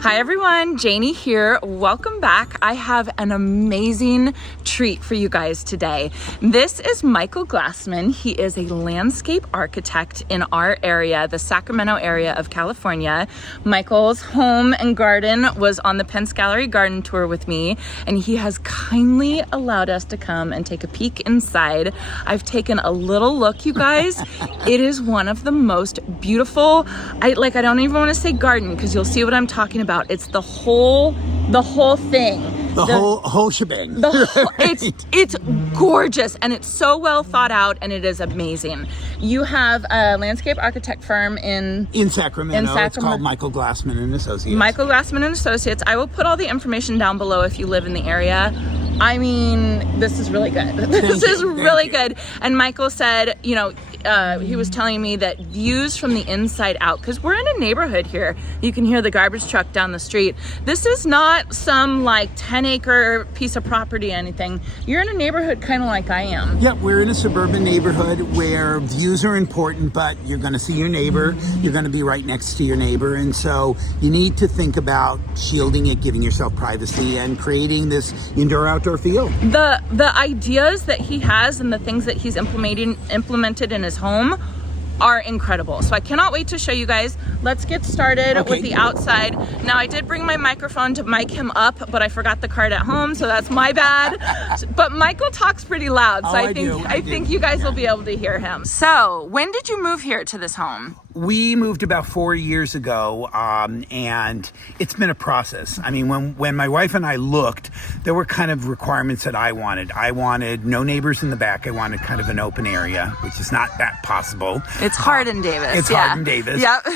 Hi everyone, Janie here. Welcome back. I have an amazing treat for you guys today. This is Michael Glassman. He is a landscape architect in our area, the Sacramento area of California. Michael's home and garden was on the Pence Gallery Garden Tour with me, and he has kindly allowed us to come and take a peek inside. I've taken a little look, you guys. It is one of the most beautiful, I don't even want to say garden because you'll see what I'm talking about. It's the whole thing. The whole shebang. It's gorgeous, and it's so well thought out, and it is amazing. You have a landscape architect firm in Sacramento. It's called Michael Glassman and Associates. Michael Glassman and Associates. I will put all the information down below if you live in the area. I mean, this is really good. This is really good. And Michael said, he was telling me that views from the inside out, because we're in a neighborhood here. You can hear the garbage truck down the street. This is not some 10-acre piece of property or anything. You're in a neighborhood kind of like I am. Yeah, we're in a suburban neighborhood where views are important, but you're going to see your neighbor. You're going to be right next to your neighbor. And so you need to think about shielding it, giving yourself privacy, and creating this indoor-outdoor feel. The ideas that he has and the things that he's implemented in his home are incredible. So I cannot wait to show you guys. Let's get started with the outside. Now, I did bring my microphone to mic him up, but I forgot the card at home, so that's my bad. But Michael talks pretty loud, so I think you guys will be able to hear him. So, when did you move here to this home? We moved about 4 years ago, and it's been a process. I mean, when my wife and I looked, there were kind of requirements that I wanted. I wanted no neighbors in the back. I wanted kind of an open area, which is not that possible. It's hard in Davis. It's hard in Davis. Yep.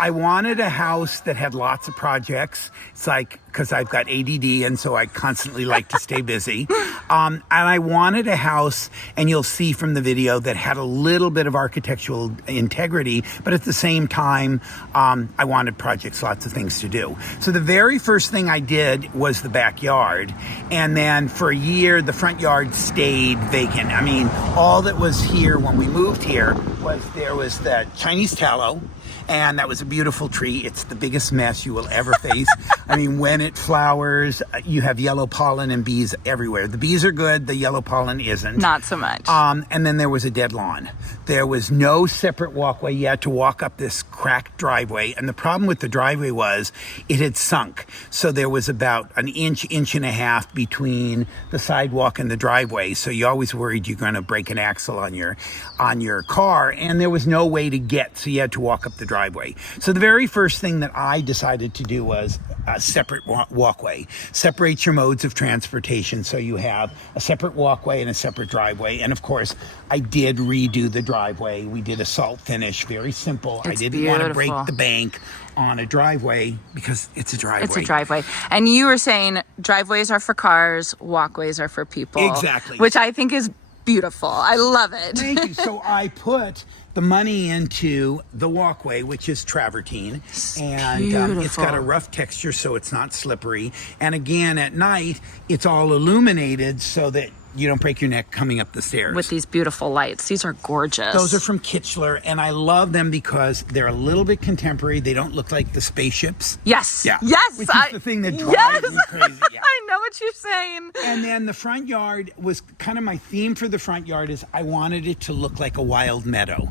I wanted a house that had lots of projects. It's because I've got ADD, and so I constantly like to stay busy. And I wanted a house, and you'll see from the video, that had a little bit of architectural integrity, but at the same time, I wanted projects, lots of things to do. So the very first thing I did was the backyard. And then for a year, the front yard stayed vacant. I mean, all that was here when we moved here was there was the Chinese tallow, and that was a beautiful tree. It's the biggest mess you will ever face. I mean, when it flowers, you have yellow pollen and bees everywhere. The bees are good, the yellow pollen isn't. Not so much. And then there was a dead lawn. There was no separate walkway. You had to walk up this cracked driveway. And the problem with the driveway was it had sunk. So there was about an inch and a half between the sidewalk and the driveway. So you always worried you're going to break an axle on your car. And there was no way to get, so you had to walk up the driveway. So the very first thing that I decided to do was a separate walkway. Separate your modes of transportation so you have a separate walkway and a separate driveway. And of course, I did redo the driveway. We did a salt finish, very simple. I didn't want to break the bank on a driveway because it's a driveway. It's a driveway. And you were saying driveways are for cars, walkways are for people. Exactly. Which I think is beautiful. I love it. Thank you. So I put the money into the walkway, which is travertine, and it's got a rough texture so it's not slippery. And again, at night, it's all illuminated so that you don't break your neck coming up the stairs. With these beautiful lights. These are gorgeous. Those are from Kichler, and I love them because they're a little bit contemporary. They don't look like the spaceships. Yes. Yeah. Yes. Which is the thing that drives me crazy. Yeah. I know what you're saying. And then the front yard was kind of my theme for the front yard is I wanted it to look like a wild meadow.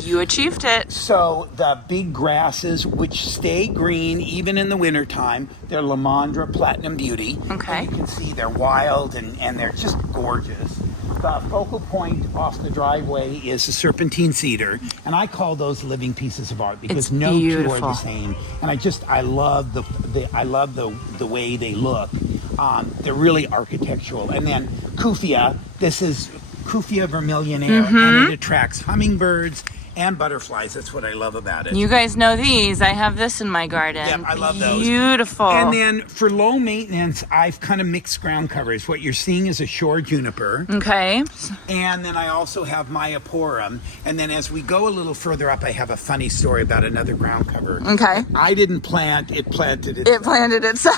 You achieved it. So the big grasses, which stay green even in the wintertime, they're Lamandra Platinum Beauty. Okay. And you can see they're wild and they're just gorgeous. The focal point off the driveway is a serpentine cedar, and I call those living pieces of art because no two are the same. And I love the way they look. They're really architectural. And then Kufia, this is Kufia vermillionaire, and it attracts hummingbirds and butterflies. That's what I love about it. You guys know these. I have this in my garden. Yep, I love those. Beautiful. And then for low maintenance, I've kind of mixed ground covers. What you're seeing is a shore juniper. Okay. And then I also have Myoporum. And then as we go a little further up, I have a funny story about another ground cover. Okay. I didn't plant, it planted itself. It planted itself.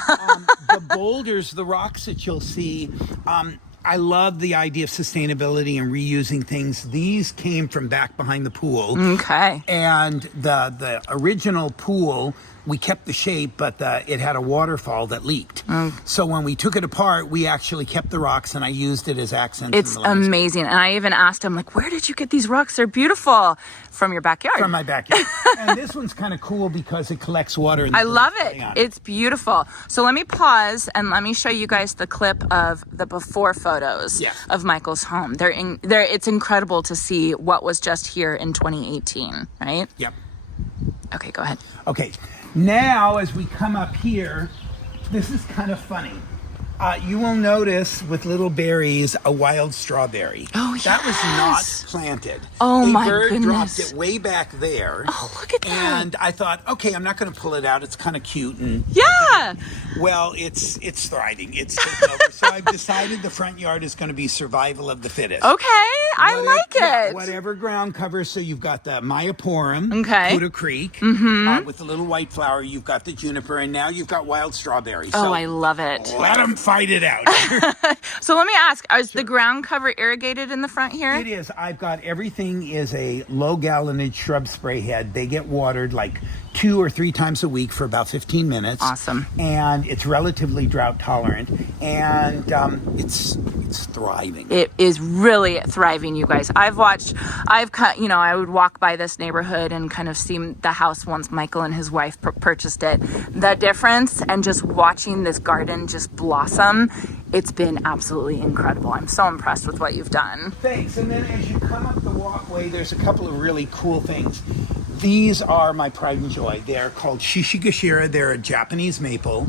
The boulders, the rocks that you'll see, I love the idea of sustainability and reusing things. These came from back behind the pool. Okay. And the original pool, we kept the shape, but it had a waterfall that leaked. So when we took it apart, we actually kept the rocks, and I used it as accents. It's amazing. And I even asked him, like, where did you get these rocks? They're beautiful. From your backyard. From my backyard. And this one's kind of cool because it collects water. I love it. It's beautiful. So let me pause and let me show you guys the clip of the before photos of Michael's home. It's incredible to see what was just here in 2018, right? Yep. Okay, go ahead. Okay. Now, as we come up here, this is kind of funny. You will notice with little berries a wild strawberry. Oh, yes. That was not planted. Oh, my bird goodness. dropped it way back there. Oh, look at that. And I thought, okay, I'm not going to pull it out. It's kind of cute. And yeah. Well, it's thriving. It's taken over. So I've decided the front yard is going to be survival of the fittest. Okay. I like it. Whatever ground cover. So you've got the Myoporum, Buda Creek, with the little white flower. You've got the juniper, and now you've got wild strawberry. Oh, I love it. Let them fight it out. So let me ask, is the ground cover irrigated in the front here? It is. I've got everything is a low gallonage shrub spray head. They get watered like 2 or 3 times a week for about 15 minutes. Awesome. And it's relatively drought tolerant, and it's thriving. It is really thriving, you guys. I would walk by this neighborhood and kind of see the house once Michael and his wife purchased it. The difference, and just watching this garden just blossom, it's been absolutely incredible. I'm so impressed with what you've done. Thanks. And then as you come up the walkway, there's a couple of really cool things. These are my pride and joy. They're called Shishigashira. They're a Japanese maple.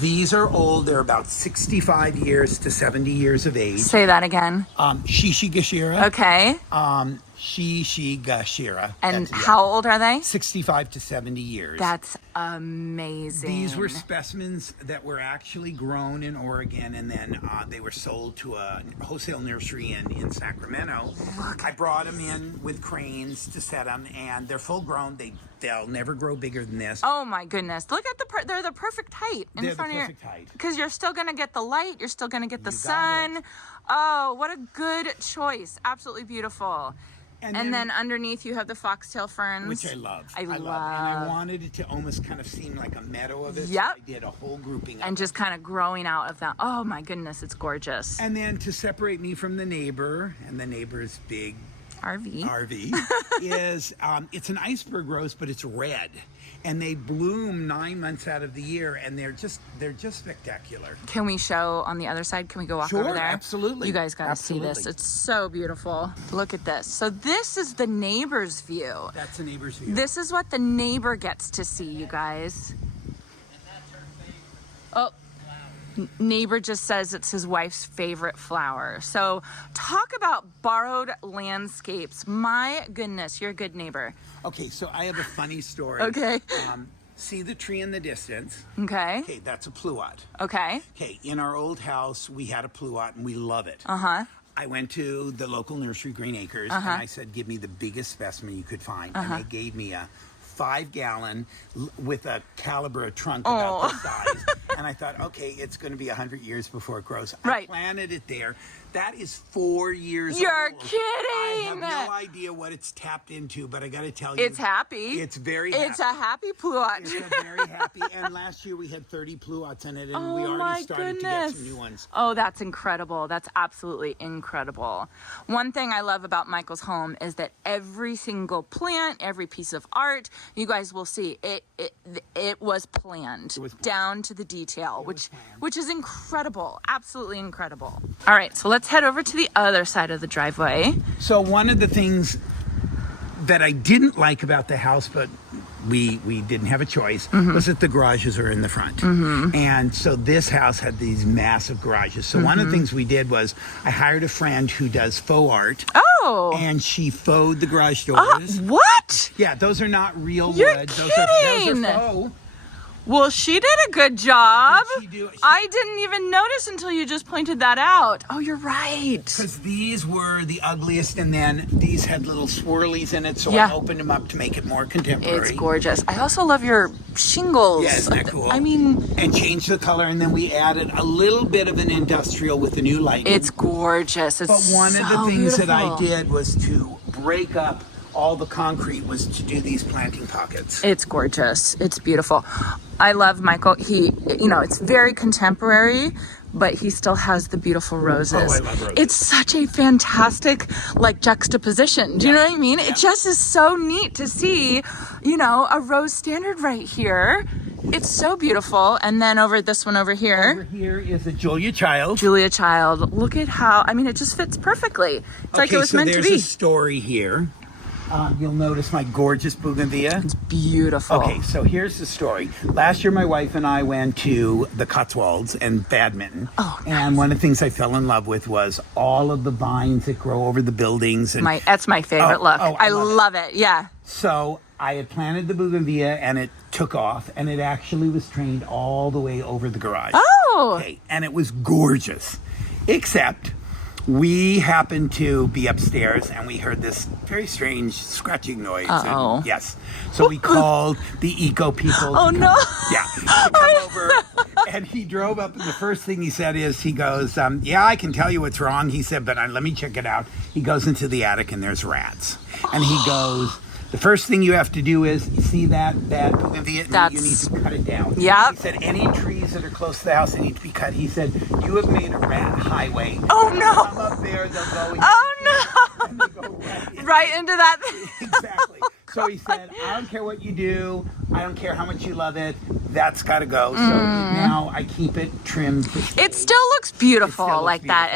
These are old. They're about 65 years to 70 years of age. Say that again. Shishigashira. Okay. Shishigashira. And how old are they? 65 to 70 years. That's amazing. These were specimens that were actually grown in Oregon, and then they were sold to a wholesale nursery in Sacramento. I brought them in with cranes to set them, and they're full grown. They'll never grow bigger than this. Oh my goodness. Look at they're the perfect height in they're front the of perfect height. Because you're still going to get the light, you're still going to get the sun. Oh, what a good choice. Absolutely beautiful. And then underneath you have the foxtail ferns. Which I love. I love. And I wanted it to almost kind of seem like a meadow of it. Yep. So I did a whole grouping. And just kind of growing out of that. Oh my goodness, it's gorgeous. And then to separate me from the neighbor, and the neighbor's big RV is it's an iceberg rose, but it's red, and they bloom 9 months out of the year, and they're just spectacular. Can we show on the other side? Can we go walk over there? Sure, absolutely. You guys got to see this. It's so beautiful. Look at this. So this is the neighbor's view. That's the neighbor's view. This is what the neighbor gets to see, you guys. Oh. Neighbor just says it's his wife's favorite flower. So talk about borrowed landscapes. My goodness, you're a good neighbor. Okay, so I have a funny story. Okay. See the tree in the distance? Okay. Okay, that's a pluot. Okay. Okay, in our old house, we had a pluot, and we love it. Uh-huh. I went to the local nursery, Green Acres, and I said, give me the biggest specimen you could find. And they gave me a 5-gallon with a caliber trunk about this size. And I thought, okay, it's going to be 100 years before it grows. Right. I planted it there. That is 4 years old. You're kidding. I have no idea what it's tapped into, but I got to tell you. It's happy. It's very happy. It's a happy pluot. It's a very happy. And last year we had 30 pluots in it, and we already started to get some new ones. Oh, that's incredible. That's absolutely incredible. One thing I love about Michael's home is that every single plant, every piece of art, you guys will see, it was planned down to the detail, which is incredible. Absolutely incredible. All right, so let's head over to the other side of the driveway. So one of the things that I didn't like about the house, but we didn't have a choice, was that the garages are in the front. And so this house had these massive garages. So one of the things we did was I hired a friend who does faux art. Oh. And she faux the garage doors. What? Yeah, those are not real You're wood. kidding. Those are faux. Well, she did a good job. Did she do it? I didn't even notice until you just pointed that out. Oh, you're right. Because these were the ugliest, and then these had little swirlies in it, so Yeah. I opened them up to make it more contemporary. It's gorgeous. I also love your shingles. Yeah, isn't that cool? I mean, and changed the color, and then we added a little bit of an industrial with the new lighting. it's gorgeous. It's But one of the so things that I beautiful. did was to break up all the concrete, was to do these planting pockets. It's gorgeous. It's beautiful. I love Michael. He, it's very contemporary, but he still has the beautiful roses. Oh, I love roses. It's such a fantastic, juxtaposition. Do you know what I mean? It just is so neat to see, a rose standard right here. It's so beautiful. And then over this one over here. Over here is a Julia Child. Julia Child. Look at how, it just fits perfectly. It's like it was meant to there's be. a story here. You'll notice my gorgeous bougainvillea. It's beautiful. Okay, so here's the story. Last year, my wife and I went to the Cotswolds and badminton. Oh, nice. And one of the things I fell in love with was all of the vines that grow over the buildings. And That's my favorite look. I I love it. Yeah. so I had planted the bougainvillea, and it took off, and it actually was trained all the way over the garage. Oh. Okay, and it was gorgeous, except we happened to be upstairs, and we heard this very strange scratching noise. Uh-oh. And yes, so we called the eco people. Oh, no. Yeah, to come over, and he drove up, and the first thing he said is, he goes, yeah, I can tell you what's wrong. He said, but let me check it out. He goes into the attic, and there's rats, and he goes, the first thing you have to do is, you see that bougainvillea? You need to cut it down. Yep. He said, any trees that are close to the house, they need to be cut. He said, you have made a rat highway. Oh, no. Come up there, they'll go. Oh, And they go right in. right into that. Exactly. So he said, I don't care what you do. I don't care how much you love it. That's got to go. So now I keep it trimmed. It still looks beautiful It still looks like that.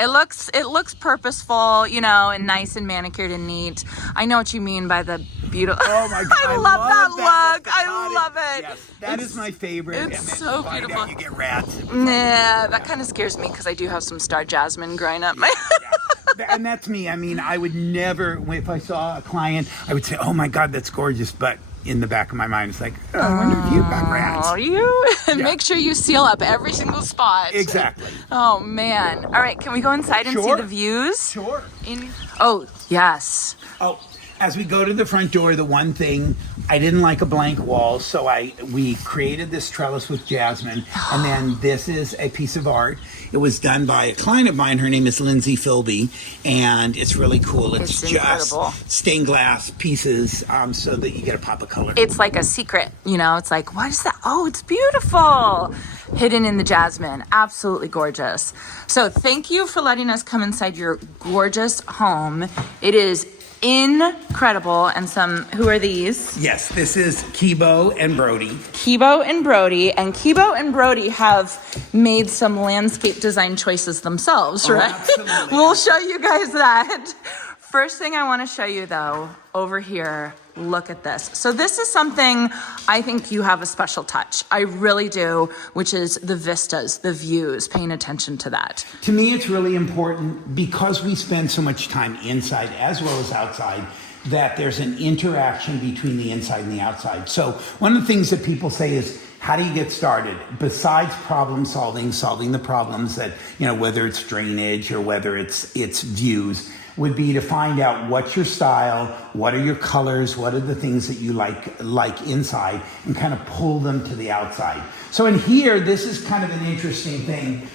It looks purposeful, and nice and manicured and neat. I know what you mean by the beautiful. Oh my God! I love that look. with the I love it. Yes, that is my favorite. it's And then so you find beautiful. out you get rats. Nah, that kind of scares me because I do have some star jasmine growing up. And that's me. I would never, if I saw a client, I would say, "Oh my God, that's gorgeous," but in the back of my mind, it's like, oh, I wonder if you've got rats. Oh, make sure you seal up every single spot. Exactly. Oh man! All right, can we go inside and see Sure. the views? Sure. Oh yes. Oh, as we go to the front door, the one thing, I didn't like a blank wall, so we created this trellis with jasmine, and then this is a piece of art. It was done by a client of mine. Her name is Lindsay Philby, and it's really cool. It's just incredible. stained glass pieces, so that you get a pop of color. It's like a secret, it's like, what is that? Oh, it's beautiful. Hidden in the jasmine. Absolutely gorgeous. So thank you for letting us come inside your gorgeous home. It is incredible. And who are these? Yes, this is Kibo and Brody. Kibo and Brody. And Kibo and Brody have made some landscape design choices themselves, right? Absolutely. We'll show you guys that. First thing I want to show you though, over here, look at this. So this is something I think you have a special touch. I really do, which is the vistas, the views, paying attention to that. To me, it's really important because we spend so much time inside as well as outside, that there's an interaction between the inside and the outside. So one of the things that people say is, how do you get started? Besides problem solving the problems that, whether it's drainage or whether it's views, would be to find out what's your style, what are your colors, what are the things that you like inside, and kind of pull them to the outside. So in here, this is kind of an interesting thing.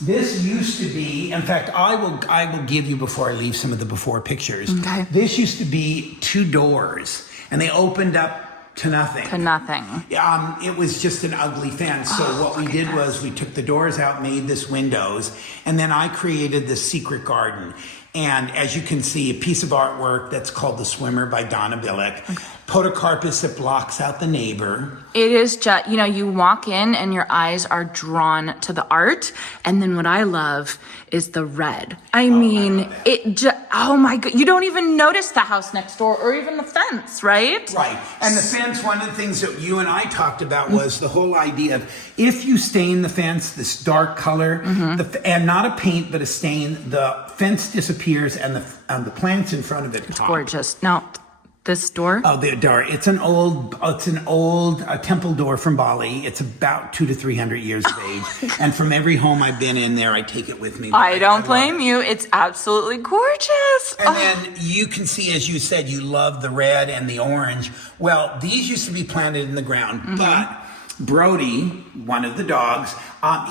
This used to be, in fact, I will give you, before I leave, some of the before pictures. Okay. This used to be 2 doors, and they opened up to nothing. To nothing. It was just an ugly fence. So what we did was we took the doors out, made this windows, and then I created this secret garden. And as you can see, a piece of artwork that's called The Swimmer by Donna Billick. Podocarpus that blocks out the neighbor. It is just, you walk in and your eyes are drawn to the art. And then what I love is the red. I mean, oh my God, you don't even notice the house next door or even the fence, right? Right. And the fence, one of the things that you and I talked about was the whole idea of, if you stain the fence this dark color, and not a paint, but a stain, the fence disappears and the plants in front of it pop. Gorgeous. No, This door? Oh, the door. It's an old temple door from Bali. It's about 200 to 300 years of age. And from every home I've been in there, I take it with me. I don't blame you. It's absolutely gorgeous. And then you can see, as you said, you love the red and the orange. Well, these used to be planted in the ground, but Brody, one of the dogs,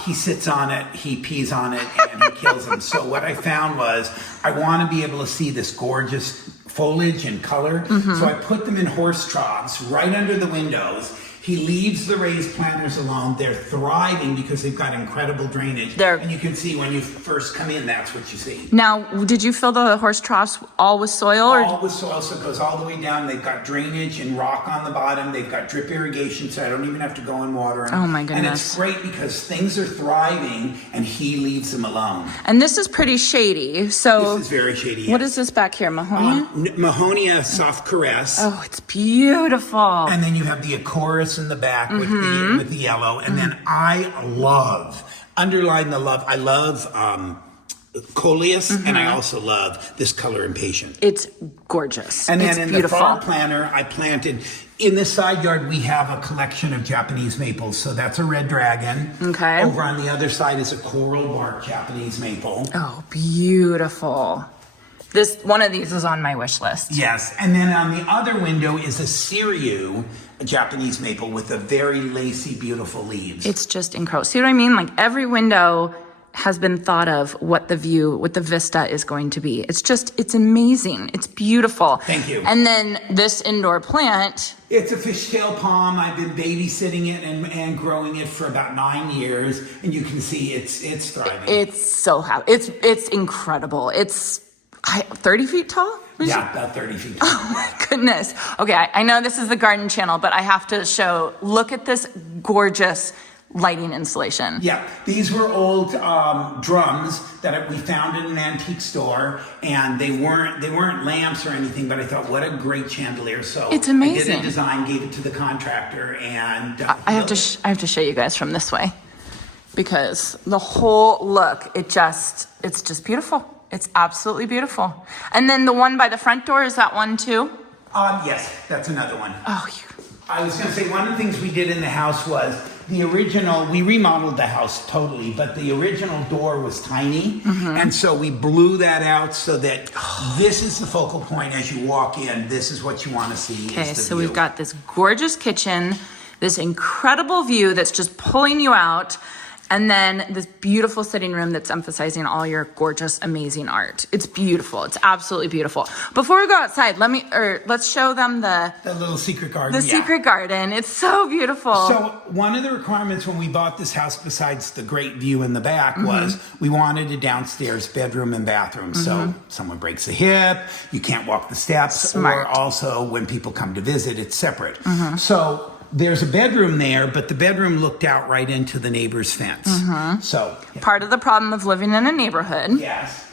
he sits on it, he pees on it, and he kills them. So what I found was I want to be able to see this gorgeous foliage and color. So I put them in horse troughs right under the windows. He leaves the raised planters alone. They're thriving because they've got incredible drainage. And you can see when you first come in, that's what you see. Now, did you fill the horse troughs all with soil? All with soil, so it goes all the way down. They've got drainage and rock on the bottom. They've got drip irrigation, so I don't even have to go and water them. Oh my goodness. And it's great because things are thriving and he leaves them alone. And this is pretty shady. So this is very shady. What is this back here, Mahonia? Mahonia soft caress. Oh, it's beautiful. And then you have the Acorus in the back with the yellow. And then I love Coleus, and I also love this color Impatient. It's gorgeous. And then it's in beautiful. the fall planter, I planted, in the side yard, we have a collection of Japanese maples. So that's a red dragon. Okay. Over on the other side is a coral bark Japanese maple. Oh, beautiful. One of these is on my wish list. Yes. And then on the other window is a Siryu, a Japanese maple with a very lacy, beautiful leaves. It's just incredible. See what I mean? Like every window has been thought of what the vista is going to be. It's amazing. It's beautiful. Thank you. And then this indoor plant. It's a fishtail palm. I've been babysitting it and growing it for about 9 years. And you can see it's thriving. It's so happy. It's incredible. It's 30 feet tall? Yeah, about 30 feet tall. Oh my goodness. Okay, I know this is the garden channel, but I have to look at this gorgeous lighting installation. Yeah, these were old drums that we found in an antique store, and they weren't lamps or anything, but I thought, what a great chandelier. So it's amazing. I did a design, gave it to the contractor, and I have to show you guys from this way, because the whole look, it's just beautiful. It's absolutely beautiful. And then the one by the front door, is that one too? Yes, that's another one. Oh, I was going to say, one of the things we did in the house was we remodeled the house totally, but the original door was tiny. And so we blew that out so that this is the focal point as you walk in. This is what you want to see. Okay, so we've got this gorgeous kitchen, this incredible view that's just pulling you out. And then this beautiful sitting room that's emphasizing all your gorgeous, amazing art. It's beautiful. It's absolutely beautiful. Before we go outside, let's show them the little secret garden. The secret garden. It's so beautiful. So one of the requirements when we bought this house, besides the great view in the back, was we wanted a downstairs bedroom and bathroom. So someone breaks a hip, you can't walk the steps, or also when people come to visit, it's separate. So there's a bedroom there, but the bedroom looked out right into the neighbor's fence. So part of the problem of living in a neighborhood. Yes.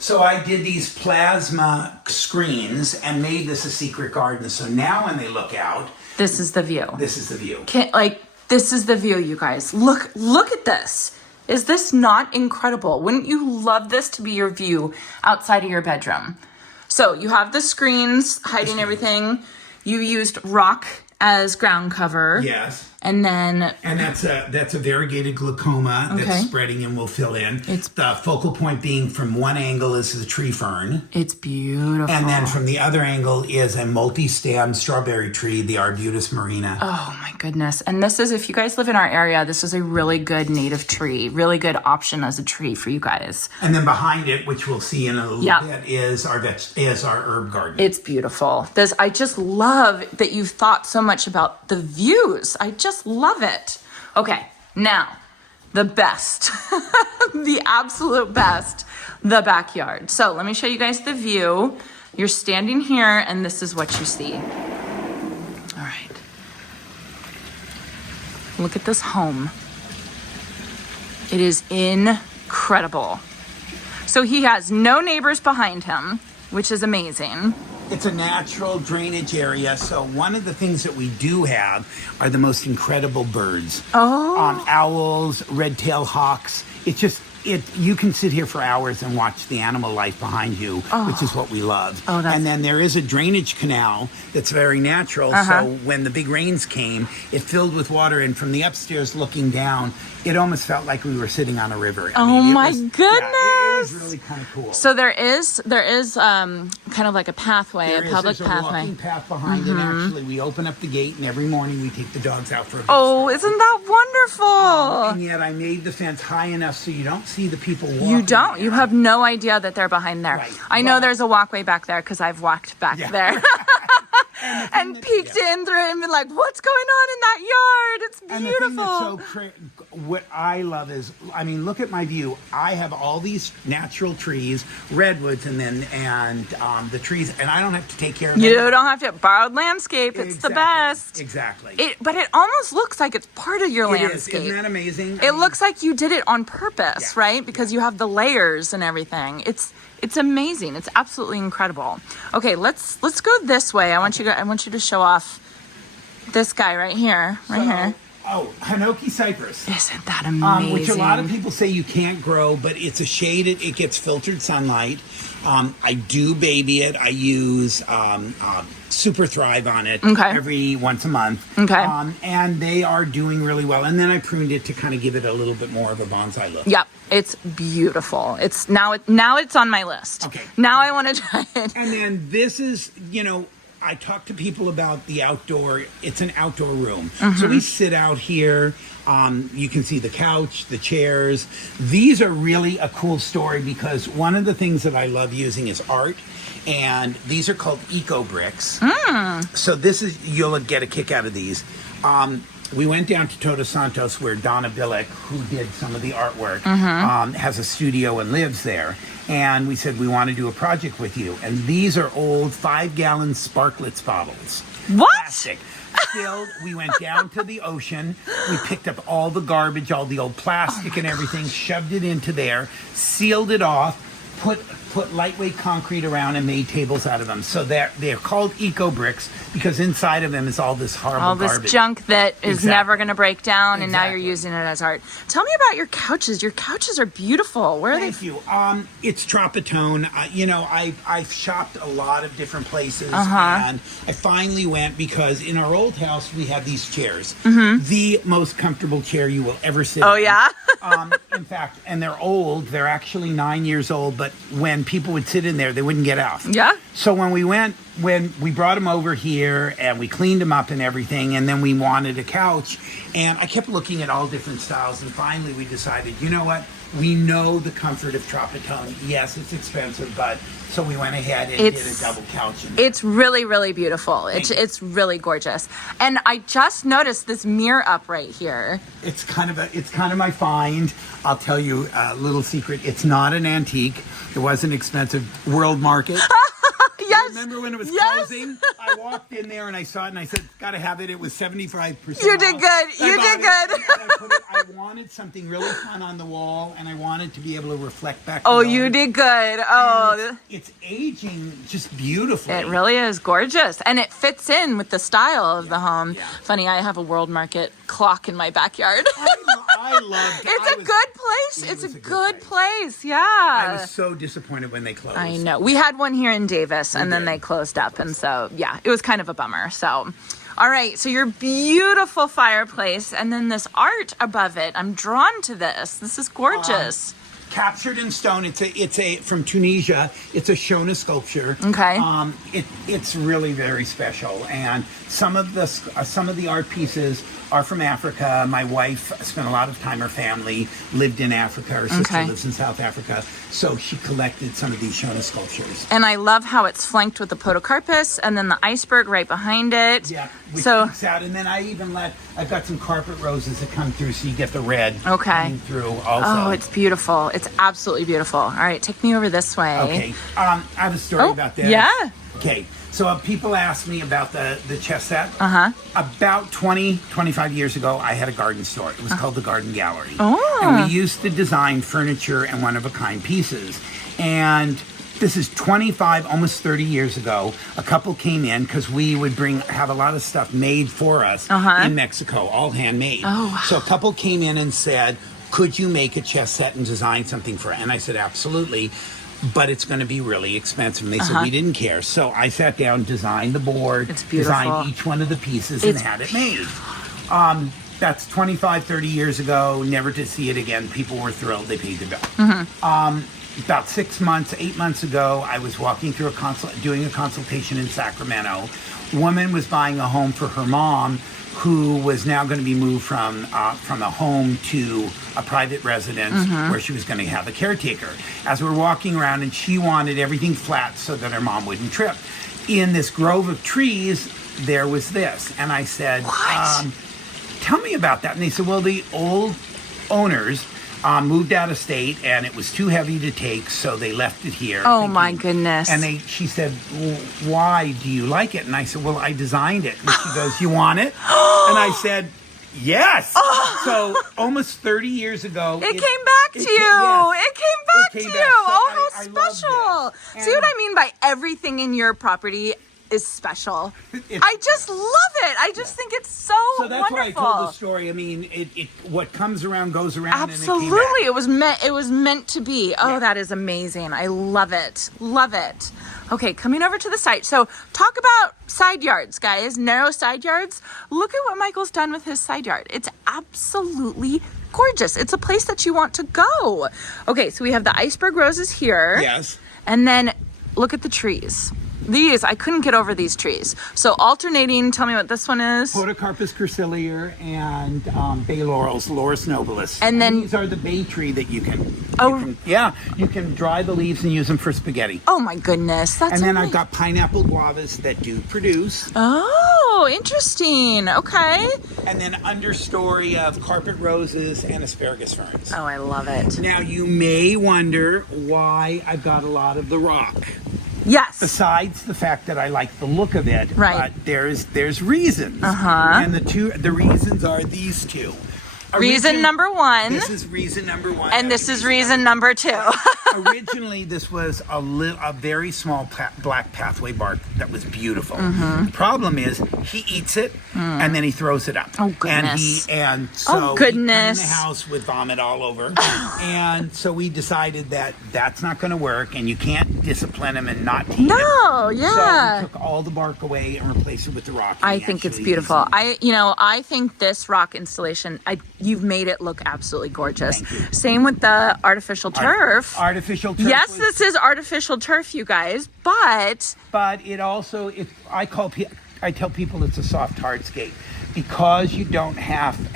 So I did these plasma screens and made this a secret garden. So now when they look out, this is the view. This is the view. This is the view, you guys. Look at this. Is this not incredible? Wouldn't you love this to be your view outside of your bedroom? So you have the screens hiding everything. You used rock as ground cover. Yes. And that's a variegated glaucoma that's spreading and will fill in. It's the focal point being from one angle is the tree fern. It's beautiful. And then from the other angle is a multi-stem strawberry tree, the Arbutus marina. Oh my goodness. And this is, if you guys live in our area, this is a really good native tree, really good option as a tree for you guys. And then behind it, which we'll see in a little bit, is our herb garden. It's beautiful. I just love that you've thought so much about the views. I just love it. Okay, now the best, the absolute best, the backyard. So let me show you guys the view. You're standing here and this is what you see. All right. Look at this home. It is incredible. So he has no neighbors behind him, which is amazing. It's a natural drainage area, so one of the things that we do have are the most incredible birds. Oh. Owls, red-tailed hawks. It's You can sit here for hours and watch the animal life behind you, which is what we love. And then there is a drainage canal that's very natural. So when the big rains came, it filled with water, and from the upstairs looking down, it almost felt like we were sitting on a river. My goodness! Yeah, it was really kind of cool. So there is kind of like a pathway, There's pathway. a walking path behind it. Actually, we open up the gate, and every morning we take the dogs out for a Oh, isn't that wonderful? and yet I made the fence high enough so you don't see the people walking. You don't. there. You have no idea that they're behind there. Right, I know but- there's a walkway back there because I've walked back there. And peeked in through it and been like, what's going on in that yard? It's beautiful. And the thing that's what I love is, I mean, look at my view. I have all these natural trees, redwoods, and the trees, and I don't have to take care of them. You don't have to. Borrowed landscape. It's the best. Exactly. But it almost looks like it's part of your It is. landscape. Isn't that amazing? It looks like you did it on purpose, right? Because you have the layers and everything. It's amazing. It's absolutely incredible. Okay, let's go this way. I want you to show off this guy right here. Oh, Hinoki cypress. Isn't that amazing? Which a lot of people say you can't grow, but it's a shade. It gets filtered sunlight. I do baby it. I use Super Thrive on it every once a month. And they are doing really well. And then I pruned it to kind of give it a little bit more of a bonsai look. Yep, it's beautiful. It's now it's on my list. Now I want to try it. And then this is, I talk to people about the outdoor. It's an outdoor room. So we sit out here. You can see the couch, the chairs. These are really a cool story because one of the things that I love using is art. And these are called eco bricks. So you'll get a kick out of these. We went down to Todos Santos where Donna Billick, who did some of the artwork, has a studio and lives there. And we said, we want to do a project with you. And these are old 5-gallon Sparklets bottles. What? Plastic. Filled. We went down to the ocean. We picked up all the garbage, all the old plastic and everything, shoved it into there, sealed it off, put lightweight concrete around and made tables out of them. So they're called eco bricks because inside of them is all this horrible all this garbage. Junk that is never going to break down, and now you're using it as art. Tell me about your couches. Your couches are beautiful. Where are they? Thank you. It's Tropitone. I've shopped a lot of different places, and I finally went because in our old house we have these chairs, the most comfortable chair you will ever sit in. Oh yeah. In fact, and they're old. They're actually 9 years old, but when people would sit in there, they wouldn't get off. Yeah. So when we brought them over here and we cleaned them up and everything, and then we wanted a couch, and I kept looking at all different styles, and finally we decided, you know what? We know the comfort of Tropitone. Yes, it's expensive, but so we went ahead and did a double couch. It's really, really beautiful. It's really gorgeous. And I just noticed this mirror up right here. It's kind of my find. I'll tell you a little secret. It's not an antique. It was an expensive World Market. Yes. Remember when it was closing? I walked in there and I saw it and I said, gotta have it. It was 75%. You did good. You did good. I wanted something really fun on the wall and I wanted to be able to reflect back. Oh, you did good. Oh, it's aging just beautifully. It really is gorgeous. And it fits in with the style of the home. Yeah. Funny, I have a World Market clock in my backyard. I loved it. It's a good place. It's a good place. Yeah. I was so disappointed when they closed. I know. We had one here in Davis and then they closed up. And so, yeah, it was kind of a bummer. So, all right. So your beautiful fireplace and then this art above it. I'm drawn to this. This is gorgeous. Captured in stone. It's a from Tunisia. It's a Shona sculpture. Okay. It's really very special, and some of the art pieces are from Africa. My wife spent a lot of time. Her family lived in Africa. Her sister lives in South Africa, so she collected some of these Shona sculptures. And I love how it's flanked with the podocarpus and then the iceberg right behind it. Yeah, which peeks out. And then I've got some carpet roses that come through, so you get the red coming through also. Oh, it's beautiful. It's absolutely beautiful. All right, take me over this way. Okay. I have a story about this. Yeah. Okay. So people ask me about the chess set. About 25 years ago, I had a garden store. It was called the Garden Gallery. Oh. And we used to design furniture and one-of-a-kind pieces. And this is 25, almost 30 years ago. A couple came in because we would have a lot of stuff made for us in Mexico, all handmade. Oh, wow. So a couple came in and said, could you make a chess set and design something for it? And I said, absolutely, but it's going to be really expensive. And they said, we didn't care. So I sat down, designed the board, It's beautiful. designed each one of the pieces, and had it made. That's 25, 30 years ago, never to see it again. People were thrilled. They paid the bill. About 6 months, 8 months ago, I was walking through doing a consultation in Sacramento. A woman was buying a home for her mom, who was now going to be moved from a home to a private residence where she was going to have a caretaker. As we're walking around, and she wanted everything flat so that her mom wouldn't trip. In this grove of trees, there was this. And I said, tell me about that. And they said, well, the old owners moved out of state, and it was too heavy to take, so they left it here. Oh, my goodness. And she said, well, why do you like it? And I said, well, I designed it. And she goes, you want it? And I said, yes. So almost 30 years ago. It came back to you. Yes. It came back to you. So Oh, how I special. See what I mean by everything in your property is special. I just love it. I just think it's so that's wonderful. why I told the story. I mean, it what comes around goes around. Absolutely. And it came back. It was meant to be. Oh, that is amazing. I love it. Love it. Okay, coming over to the site. So talk about side yards, guys. Narrow side yards. Look at what Michael's done with his side yard. It's absolutely gorgeous. It's a place that you want to go. Okay, so we have the iceberg roses here. Yes. And then look at the trees. These, I couldn't get over these trees. So alternating, tell me what this one is. Podocarpus curciliar and bay laurels, Laurus nobilis. And then these are the bay tree that you can. Oh. You can dry the leaves and use them for spaghetti. Oh my goodness, that's And then amazing. I've got pineapple guavas that do produce. Oh, interesting. Okay. And then understory of carpet roses and asparagus ferns. Oh, I love it. Now you may wonder why I've got a lot of the rock. Yes. Besides the fact that I like the look of it, right. But there's reasons. And the reasons are these two. Reason number one. This is reason number one. And this is reason number two. Originally, this was a very small black pathway bark that was beautiful. The problem is he eats it and then he throws it up. Oh, goodness. And so he come in the house with vomit all over. And so we decided that that's not going to work, and you can't discipline him and not teach him. No, yeah. So we took all the bark away and replaced it with the rock. I think it's beautiful. I think this rock installation, you've made it look absolutely gorgeous. Thank you. Same with the artificial turf. Artificial turf. Yes, this is artificial turf, you guys, but it also, I tell people it's a soft hardscape because you don't have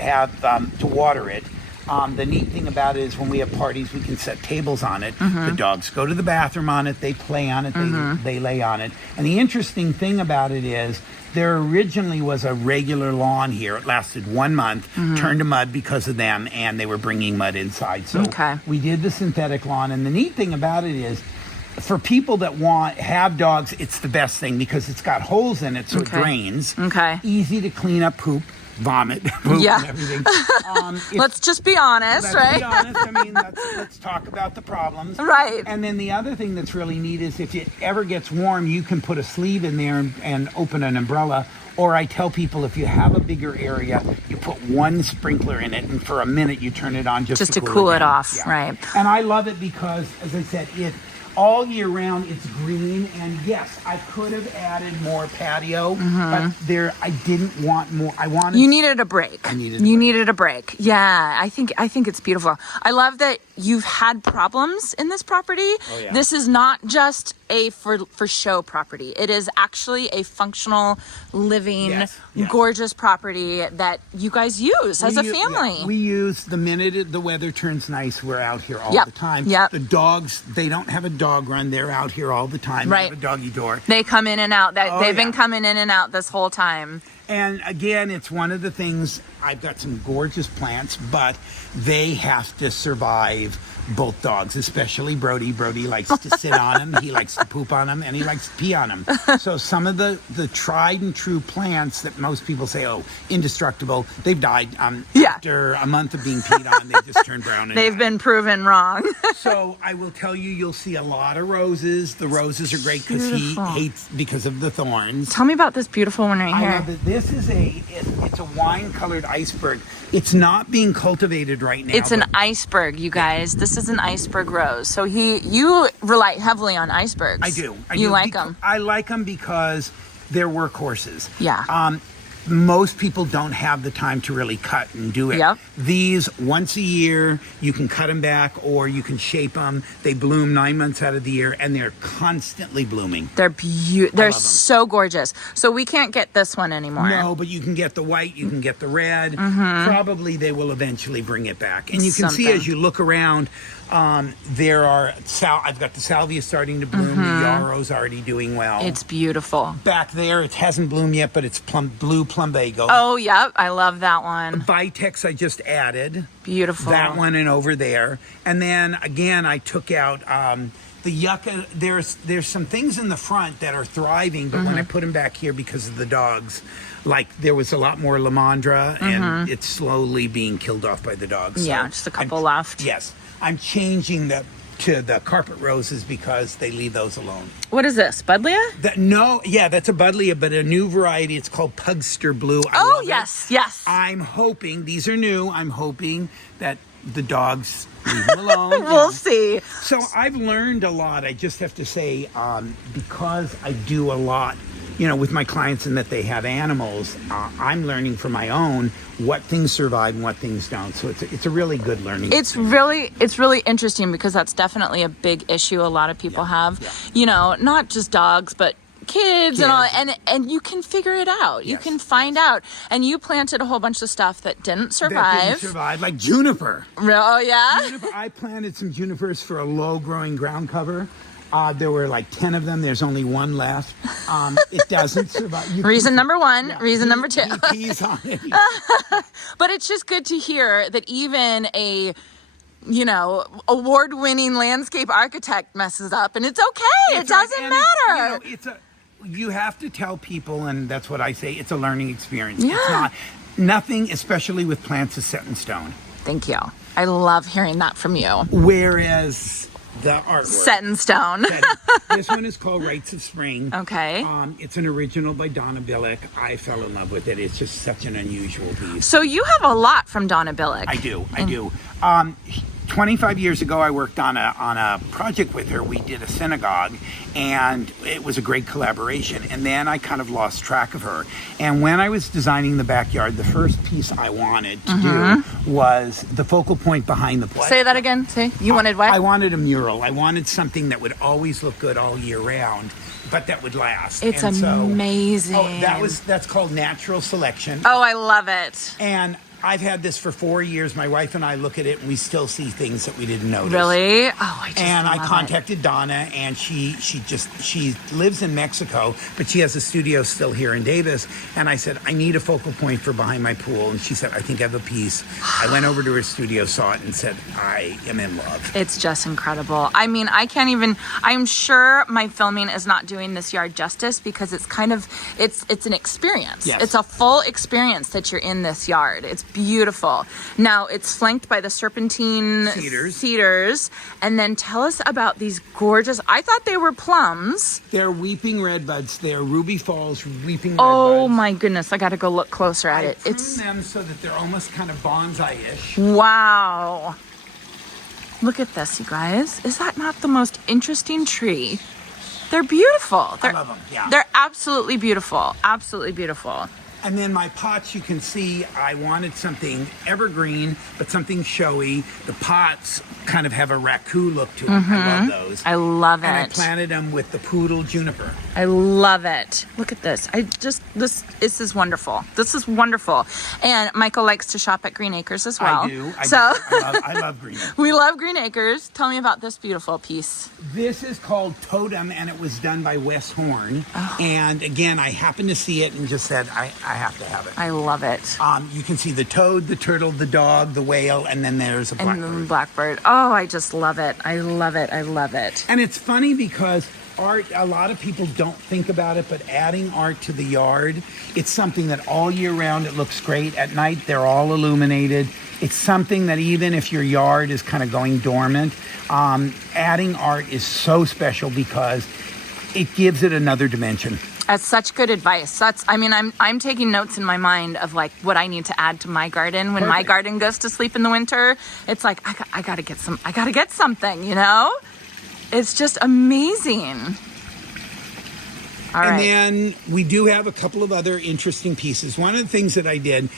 to water it. The neat thing about it is when we have parties, we can set tables on it. The dogs go to the bathroom on it, they play on it, they lay on it. And the interesting thing about it is there originally was a regular lawn here. It lasted 1 month, turned to mud because of them, and they were bringing mud inside. So we did the synthetic lawn. And the neat thing about it is, for people that have dogs, it's the best thing because it's got holes in it, so it drains. Easy to clean up poop, vomit, poop, and everything. Let's just be honest, right? Let's be honest. I mean, let's talk about the problems. Right. And then the other thing that's really neat is if it ever gets warm, you can put a sleeve in there and open an umbrella. Or I tell people if you have a bigger area, you put one sprinkler in it, and for a minute you turn it on just to cool it off. Yeah. Right. And I love it because, as I said, all year round it's green, and yes, I could have added more patio, but I didn't want more. You needed a break. Needed a break. Yeah, I think it's beautiful. I love that you've had problems in this property. Oh, yeah. This is not just a for show property. It is actually a functional, living, gorgeous property that you guys use as a family. Yeah. We use the minute the weather turns nice, we're out here all the time. The dogs, they don't have a dog run. They're out here all the time. Right. They have a doggy door. They come in and out. They've been coming in and out this whole time. And again, it's one of the things, I've got some gorgeous plants, but they have to survive both dogs, especially Brody. Brody likes to sit on them, he likes to poop on them, and he likes to pee on them. So some of the tried and true plants that most people say, oh, indestructible, they've died. After a month of being peed on, they just turned brown. And they've been proven wrong. So I will tell you, you'll see a lot of roses. The roses are great because he hates because of the thorns. Tell me about this beautiful one right here. I love it. this is it's a wine-colored iceberg. It's not being cultivated right now. It's an iceberg, you guys. This is an iceberg rose. So you rely heavily on icebergs. I do. You like them? I like them because they're workhorses. Yeah. Most people don't have the time to really cut and do it. Yep. These, once a year, you can cut them back or you can shape them. They bloom 9 months out of the year, and they're constantly blooming. They're They're so gorgeous. So we can't get this one anymore. No, but you can get the white, you can get the red. Probably they will eventually bring it back. And you can see as you look around, there are, I've got the salvia starting to bloom. The yarrow's already doing well. It's beautiful. Back there, it hasn't bloomed yet, but it's blue plumbago. Oh, yep. I love that one. Vitex I just added. Beautiful. That one and over there. And then, again, I took out the yucca. There's some things in the front that are thriving, but when I put them back here because of the dogs, like there was a lot more lamandra, and it's slowly being killed off by the dogs. Yeah, So just a couple left. Yes. I'm changing to the carpet roses because they leave those alone. What is this, Buddleia? That's a Buddleia, but a new variety. It's called Pugster Blue. I love yes, it. yes. I'm hoping, these are new, I'm hoping that the dogs leave them alone. We'll see. So I've learned a lot, I just have to say, because I do a lot, with my clients and that they have animals, I'm learning for my own what things survive and what things don't. So it's a really good learning. It's really interesting because that's definitely a big issue a lot of people have. Yeah. Not just dogs, but kids and all, and you can figure it out. You can find out. And you planted a whole bunch of stuff that didn't survive. Like juniper. Oh yeah. Juniper, I planted some junipers for a low-growing ground cover. There were like 10 of them. There's only one left. It doesn't survive. Reason number one. Reason number two. Peas on it. But it's just good to hear that even a award-winning landscape architect messes up, and it's okay. It doesn't matter. You have to tell people, and that's what I say. It's a learning experience. Yeah. It's not nothing, especially with plants, is set in stone. Thank you. I love hearing that from you. Whereas the artwork set in stone. This one is called Rites of Spring. Okay. It's an original by Donna Billick. I fell in love with it. It's just such an unusual piece. So you have a lot from Donna Billick. I do. 25 years ago, I worked on a project with her. We did a synagogue, and it was a great collaboration. And then I kind of lost track of her. And when I was designing the backyard, the first piece I wanted to do was the focal point behind the place. Say that again. You wanted what? I wanted a mural. I wanted something that would always look good all year round, but that would last. It's amazing. That's called natural selection. Oh, I love it. And I've had this for 4 years. My wife and I look at it, and we still see things that we didn't notice. Really? Oh, I contacted Donna, and she lives in Mexico, but she has a studio still here in Davis. And I said, I need a focal point for behind my pool. And she said, I think I have a piece. I went over to her studio, saw it, and said, I am in love. It's just incredible. I mean, I'm sure my filming is not doing this yard justice because it's it's an experience. Yes. It's a full experience that you're in this yard. It's beautiful. Now it's flanked by the serpentine cedars. And then tell us about these gorgeous, I thought they were plums. They're weeping redbuds. They're Ruby Falls weeping redbuds. Oh my goodness, I got to go look closer at it. I prune them so that they're almost kind of bonsai-ish. Wow. Look at this, you guys. Is that not the most interesting tree? They're beautiful. I love them, yeah. They're absolutely beautiful. Absolutely beautiful. And then my pots, you can see I wanted something evergreen, but something showy. The pots kind of have a raccoon look to them. I love those. I love it. And I planted them with the poodle juniper. I love it. Look at this. This is wonderful. This is wonderful. And Michael likes to shop at Green Acres as well. I do. I love Green Acres. We love Green Acres. Tell me about this beautiful piece. This is called Totem, and it was done by Wes Horn. Oh. And again, I happened to see it and just said, I have to have it. I love it. You can see the toad, the turtle, the dog, the whale, and then there's a blackbird. And the blackbird. Oh, I just love it. I love it. I love it. And it's funny because art, a lot of people don't think about it, but adding art to the yard, it's something that all year round it looks great. At night, they're all illuminated. It's something that even if your yard is kind of going dormant, adding art is so special because it gives it another dimension. That's such good advice. I'm taking notes in my mind of like what I need to add to my garden when my garden goes to sleep in the winter. It's like, I gotta get something, you know? It's just amazing. All right. And then we do have a couple of other interesting pieces. One of the things that I did,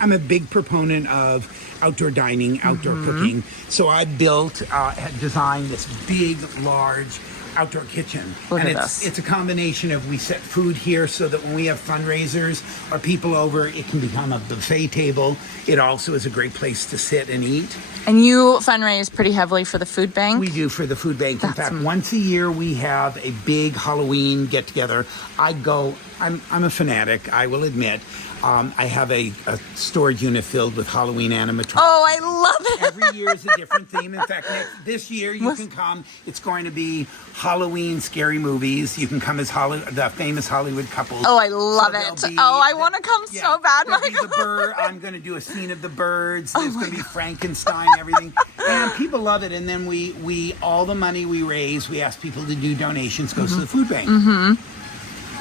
I'm a big proponent of outdoor dining, outdoor cooking. So I had designed this big, large outdoor kitchen. Look and at this. It's a combination of, we set food here so that when we have fundraisers or people over, it can become a buffet table. It also is a great place to sit and eat. And you fundraise pretty heavily for the food bank? We do, for the food bank. In fact, once a year we have a big Halloween get together. I'm a fanatic, I will admit. I have a storage unit filled with Halloween animatronics. Oh, I love it. Every year is a different theme. In fact, this year you can come. It's going to be Halloween scary movies. You can come as the famous Hollywood couples. Oh, I love it. I want to come so bad, Michael. I'm going to do a scene of the birds. There's going to be Frankenstein, everything. And people love it. And then we all the money we raise, we ask people to do donations, goes to the food bank.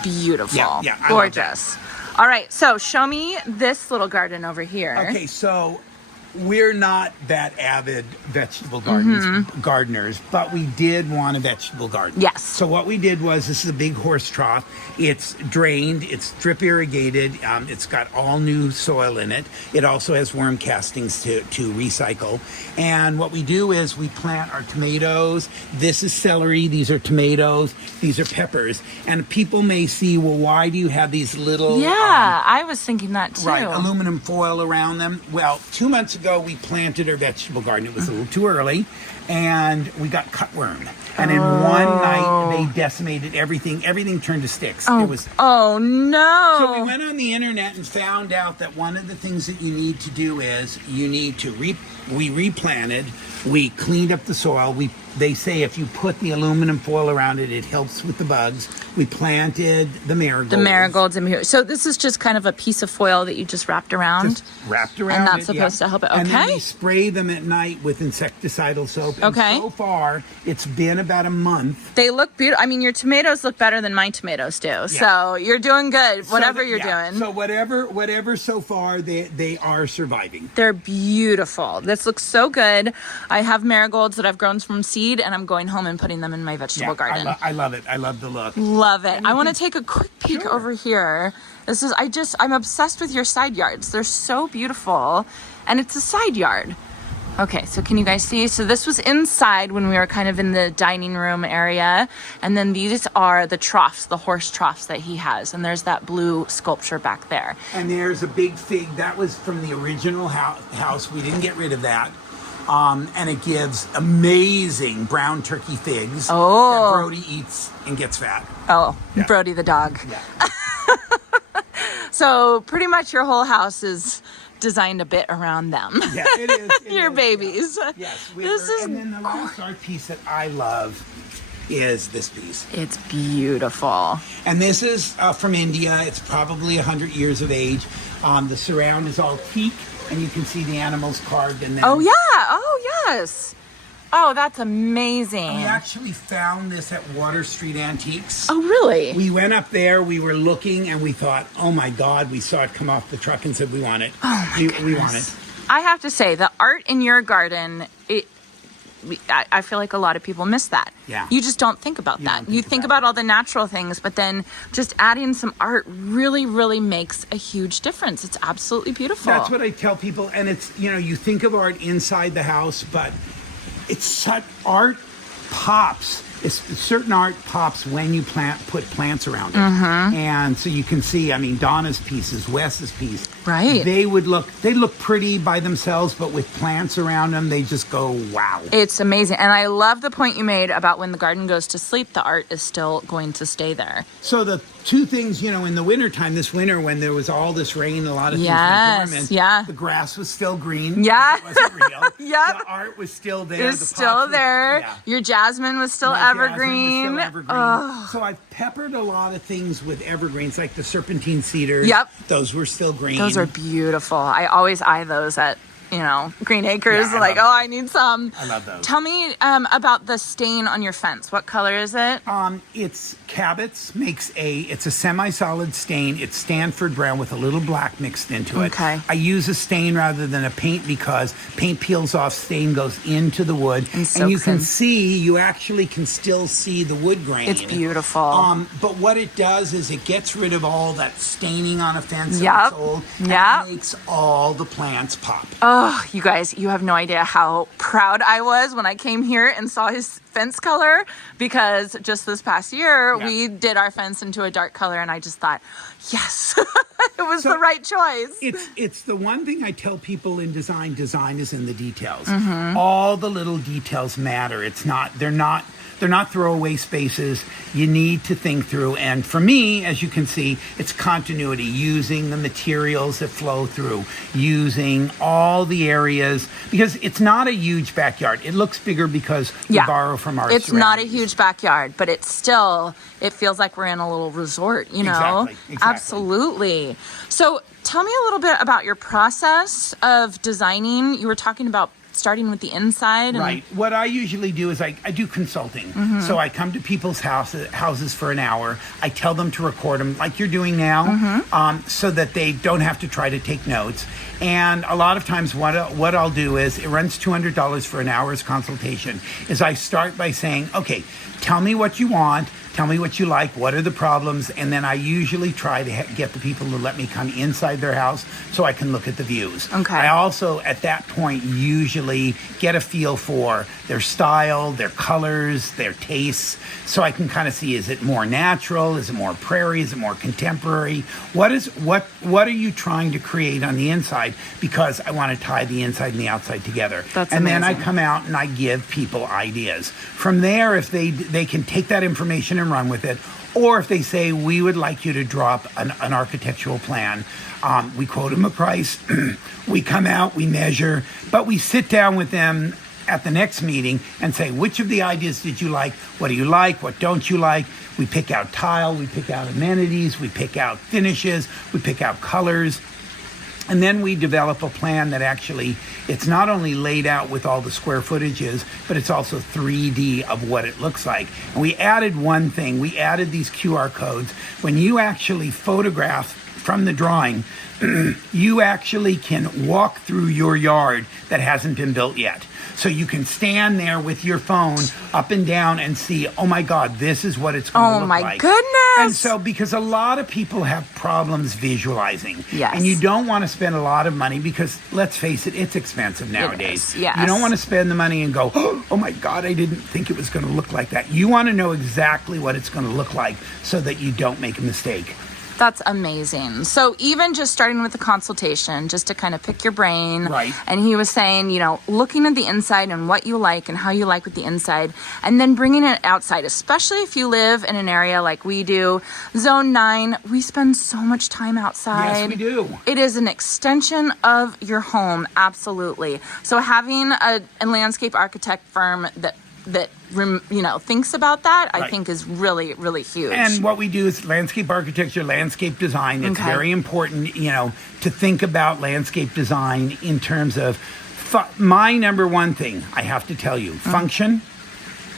Beautiful. Yeah, I love gorgeous. All right, so show me this little garden over here. Okay, so we're not that avid vegetable gardeners, but we did want a vegetable garden. Yes. So what we did was, this is a big horse trough. It's drained, it's drip irrigated, it's got all new soil in it. It also has worm castings to recycle. And what we do is we plant our tomatoes. This is celery, these are tomatoes, these are peppers. And people may see, well, why do you have these little... Yeah, I was thinking that too. Right, aluminum foil around them. Well, 2 months ago, we planted our vegetable garden. It was a little too early, and we got cutworm. And in one night, they decimated everything. Everything turned to sticks. Oh, no. So we went on the internet and found out that one of the things that you need to do is you need to we replanted, we cleaned up the soil. They say if you put the aluminum foil around it, it helps with the bugs. We planted the marigolds. The marigolds in here. So this is just kind of a piece of foil that you just wrapped around? Just wrapped around and that's supposed to help it. Okay. And then we spray them at night with insecticidal soap. And so far, it's been about a month. They look beautiful. I mean, your tomatoes look better than my tomatoes do. Yeah. So you're doing good, whatever you're doing. So whatever so far, they are surviving. They're beautiful. This looks so good. I have marigolds that I've grown from seed, and I'm going home and putting them in my vegetable garden. I love it. I love the look. Love it. I want to take a quick peek over here. I'm obsessed with your side yards. They're so beautiful, and it's a side yard. Okay, so can you guys see? So this was inside when we were kind of in the dining room area, and then these are the troughs, the horse troughs that he has, and there's that blue sculpture back there. And there's a big fig. That was from the original house. We didn't get rid of that. And it gives amazing brown turkey figs that Brody eats and gets fat. Oh, yeah. Brody the dog. Yeah. So pretty much your whole house is designed a bit around them. Yeah, it is. Your babies. Yeah. Yes. And then the last art piece that I love is this piece. It's beautiful. And this is from India. It's probably 100 years of age. The surround is all teak, and you can see the animals carved in there. Oh, yeah. Oh, yes. Oh, that's amazing. We actually found this at Water Street Antiques. Oh, really? We went up there, we were looking, and we thought, oh my God, we saw it come off the truck and said, we want it. Oh, my goodness. We want it. I have to say, the art in your garden, I feel like a lot of people miss that. Yeah. You just don't think about that. You think about all the natural things, but then just adding some art really, really makes a huge difference. It's absolutely beautiful. That's what I tell people. And it's, you think of art inside the house, but it's such art pops. Certain art pops when you put plants around it. And so you can see, Donna's pieces, Wes's piece. Right. They look pretty by themselves, but with plants around them, they just go, wow. It's amazing. And I love the point you made about when the garden goes to sleep, the art is still going to stay there. So the two things, in the wintertime, this winter, when there was all this rain, a lot of things went dormant. Yeah. The grass was still green. Yeah. It wasn't real. Yep. The art was still there. It was still there. Your jasmine was still evergreen. So I've peppered a lot of things with evergreens, like the serpentine cedars. Yep. Those were still green. Those are beautiful. I always eye those at Green Acres. Yeah, I Like, love oh, I need some. I love those. Tell me about the stain on your fence. What color is it? It's Cabot's it's a semi-solid stain. It's Stanford brown with a little black mixed into it. Okay. I use a stain rather than a paint because paint peels off, stain goes into the wood. And you can you actually can still see the wood grain. It's beautiful. But what it does is it gets rid of all that staining on a fence Yep. that's old. And Yep. it makes all the plants pop. Oh, you guys, you have no idea how proud I was when I came here and saw his fence color, because just this past year we did our fence into a dark color, and I just thought, yes, it was the right choice. It's the one thing I tell people in design. Design is in the details. Mm-hmm. All the little details matter. They're not throwaway spaces. You need to think through. And for me, as you can see, it's continuity, using the materials that flow through, using all the areas, because it's not a huge backyard. It looks bigger because we borrow from our It's not a surroundings. huge backyard, but it feels like we're in a little resort, Exactly. Absolutely. So tell me a little bit about your process of designing. You were talking about starting with the inside. Right. What I usually do is I do consulting. Mm-hmm. So I come to people's houses for an hour. I tell them to record them like you're doing now, so that they don't have to try to take notes. And a lot of times what I'll do is, it runs $200 for an hour's consultation, is I start by saying, okay, tell me what you want. Tell me what you like, what are the problems, and then I usually try to get the people to let me come inside their house so I can look at the views. Okay. I also, at that point, usually get a feel for their style, their colors, their tastes, so I can kind of see, is it more natural, is it more prairie, is it more contemporary? What are you trying to create on the inside? Because I want to tie the inside and the outside together. That's and amazing. then I come out and I give people ideas. From there, if they can take that information and run with it, or if they say, we would like you to drop an architectural plan, we quote them a price, we come out, we measure, but we sit down with them at the next meeting and say, which of the ideas did you like? What do you like? What don't you like? We pick out tile, we pick out amenities, we pick out finishes, we pick out colors. And then we develop a plan that actually, it's not only laid out with all the square footages, but it's also 3D of what it looks like. And we added one thing. We added these QR codes. When you actually photograph from the drawing, you actually can walk through your yard that hasn't been built yet. So you can stand there with your phone up and down and see, oh my God, this is what it's going to look like. Oh my goodness. And so, because a lot of people have problems visualizing. Yes. And you don't want to spend a lot of money because, let's face it, it's expensive nowadays. Yes. You don't want to spend the money and go, oh my God, I didn't think it was going to look like that. You want to know exactly what it's going to look like so that you don't make a mistake. That's amazing. So even just starting with the consultation, just to kind of pick your brain. Right. And he was saying, looking at the inside and what you like and how you like with the inside, and then bringing it outside, especially if you live in an area like we do. Zone 9, we spend so much time outside. Yes, we do. It is an extension of your home, absolutely. So having a landscape architect firm that thinks about that, I think is really, really huge. And what we do is landscape architecture, landscape design. It's very important, to think about landscape design in terms of my number one thing, I have to tell you, function,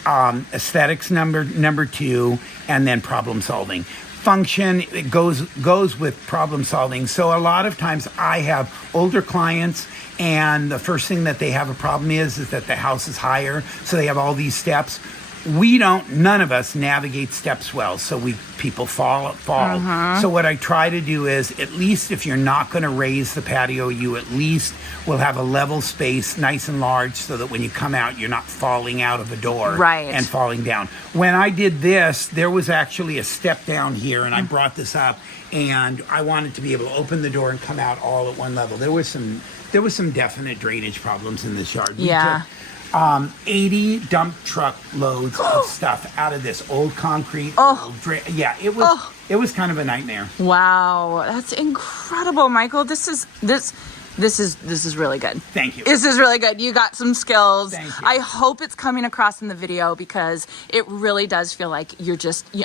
aesthetics number 2, and then problem solving. Function, it goes with problem solving. So a lot of times I have older clients, and the first thing that they have a problem is that the house is higher, so they have all these steps. None of us navigate steps well, so people fall. So what I try to do is, at least if you're not going to raise the patio, you at least will have a level space, nice and large, so that when you come out, you're not falling out of a door and falling down. When I did this, there was actually a step down here, and I brought this up, and I wanted to be able to open the door and come out all at one level. There was some definite drainage problems in this yard. Yeah. 80 dump truck loads of stuff out of this old concrete. It was kind of a nightmare. Wow, that's incredible, Michael. This is really good. Thank you. This is really good. You got some skills. Thank you. I hope it's coming across in the video because it really does feel like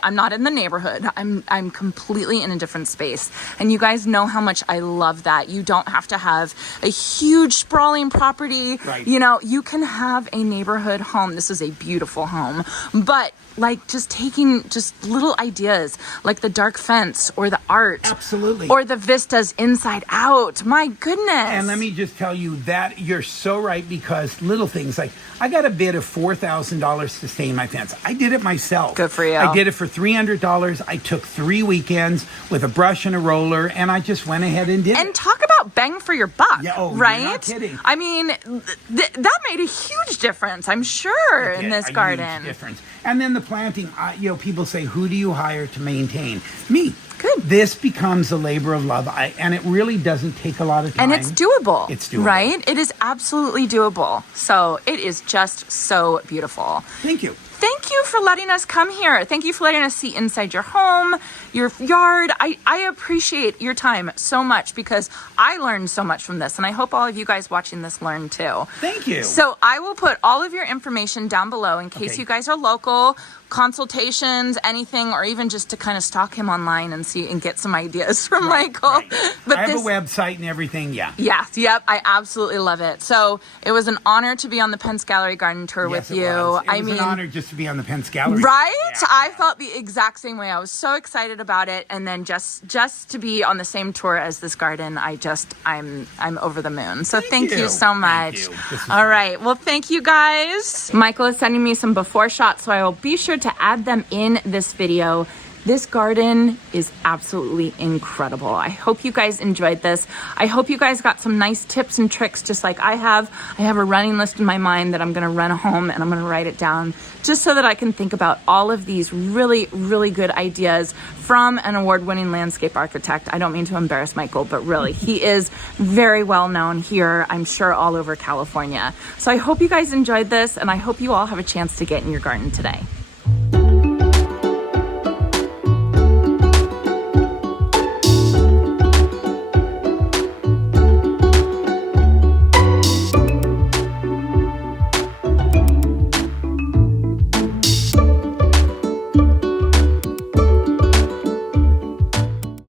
I'm not in the neighborhood. I'm completely in a different space. And you guys know how much I love that. You don't have to have a huge sprawling property. Right. You know, you can have a neighborhood home. This is a beautiful home, but like just taking just little ideas like the dark fence or the art. Absolutely. Or the vistas inside out. My goodness. And let me just tell you that you're so right, because little things like I got a bid of $4,000 to stain my fence. I did it myself. Good for you. I did it for $300. I took 3 weekends with a brush and a roller, and I just went ahead and did it. And talk about bang for your buck, Yeah, right? You're not kidding. I mean, that made a huge difference, I'm sure, in this garden. Huge difference. And then the planting, people say, who do you hire to maintain? Me. Good. This becomes a labor of love, and it really doesn't take a lot of time. And it's doable. It's doable. Right? It is absolutely doable. So it is just so beautiful. Thank you. Thank you for letting us come here. Thank you for letting us see inside your home, your yard. I appreciate your time so much because I learned so much from this, and I hope all of you guys watching this learn too. Thank you. So I will put all of your information down below in case you guys are local, consultations, anything, or even just to kind of stalk him online and see and get some ideas from Michael. Right. But I have a website and everything, yeah. Yes, yep, I absolutely love it. So it was an honor to be on the Pence Gallery Garden Tour with you. It was an honor just to be on the Pence Gallery. Right? Yeah. I felt the exact same way. I was so excited about it, and then just to be on the same tour as this garden, I'm over the moon. So thank you so much. All right. Well, thank you guys. Michael is sending me some before shots, so I will be sure to add them in this video. This garden is absolutely incredible. I hope you guys enjoyed this. I hope you guys got some nice tips and tricks just like I have. I have a running list in my mind that I'm gonna run home and I'm gonna write it down just so that I can think about all of these really, really good ideas from an award-winning landscape architect. I don't mean to embarrass Michael, but really, he is very well known here, I'm sure all over California. So I hope you guys enjoyed this, and I hope you all have a chance to get in your garden today.